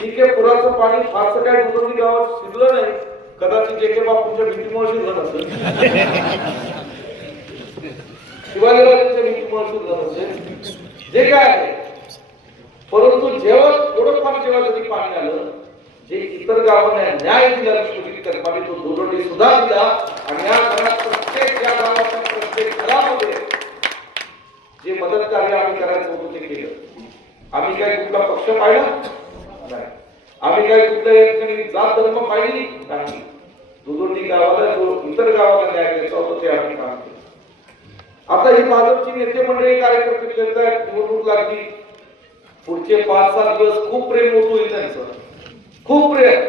ठीक आहे पुराचं पाणी फारसं काय दुर्गंधी गावात शिरलं नाही. कदाचित जे के बापूंच्या भीतीमुळे शिरलं नसेल शिवाजीराजांच्या भीतीमुळे शिरलं नसेल जे काय आहे परंतु जेव्हा थोडं थोडंफार जेव्हा कधी पाणी आलं जे इतर गावांना न्याय दिला विश्वजित कर्माने तो दोरंडी सुद्धा दिला आणि या घरात प्रत्येक या गावाच्या प्रत्येक घरामध्ये जे मदत कार्य आम्ही करायचं होतं ते केलं. आम्ही काय कुठला पक्ष पाहिला? नाही. आम्ही काय कुठला एक ठिकाणी जात धर्म पाहिली नाही. दुदोंडी गावाला जो इतर गावाला न्याय द्यायचा होतो ते आम्ही काम केलं आता ही भाजपची नेते मंडळी कार्यकर्ते फिरतायत निवडणूक लागली. पुढचे पाच सात दिवस खूप प्रेम होतो त्यांचं. खूप प्रेम.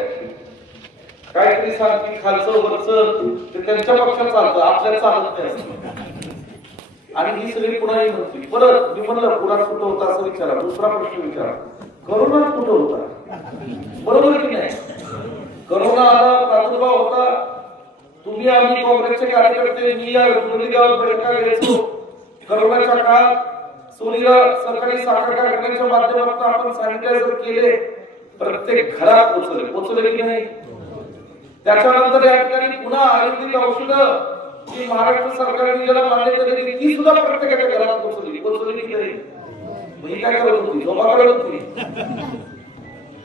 काहीतरी सांगतील खालचं वरचं. ते त्यांच्या पक्षात चालतं आपल्याला चालत नाही आणि ही सगळी पुन्हा म्हणते परत मी म्हणलं पुण्यात कुठं होता असं विचारा दुसरा प्रश्न विचारा. करोना कुठं होता? बरोबर की नाही? करोना आला प्रादुर्भाव होता. तुम्ही आम्ही काँग्रेसचे कार्यकर्ते मी या दोन्ही बैठका घ्यायचो करोनाच्या काळात सोनीला सरकारी साखर कारखान्याच्या माध्यमातून आपण सॅनिटायझर केले. प्रत्येक घरात पोचले. पोचले की नाही? त्याच्यानंतर या ठिकाणी पुन्हा आयुर्वेदिक औषधं. जी महाराष्ट्र सरकारने ज्याला मान्यता दिली ती सुद्धा प्रत्येकाच्या घरात पोहोचली पोहोचली की नाही मग ही काय करत होती? झोपा करत होती.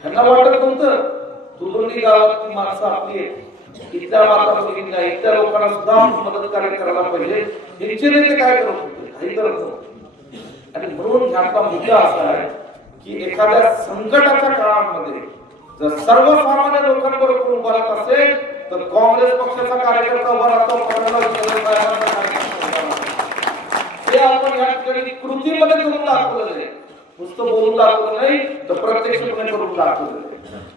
ह्यांना वाटत नव्हतं दुर्गंधी गावातली माणसं आपली आहेत. इतर माता भगिनींना इतर लोकांना सुद्धा मदत कार्य करायला पाहिजे. यांचे काय करत होते? काही करत नव्हते. आणि म्हणून ह्याचा मुद्दा असा आहे की एखाद्या संकटाच्या काळामध्ये जर सर्वसामान्य लोकांबरोबर उभा राहत असेल तर काँग्रेस पक्षाचा कार्यकर्ता उभा राहतो आपण या ठिकाणी कृतीमध्ये करून दाखवलेलं आहे. नुसतं बोलून दाखवलं नाही तर प्रत्यक्षपणे करून दाखवलेलं आहे.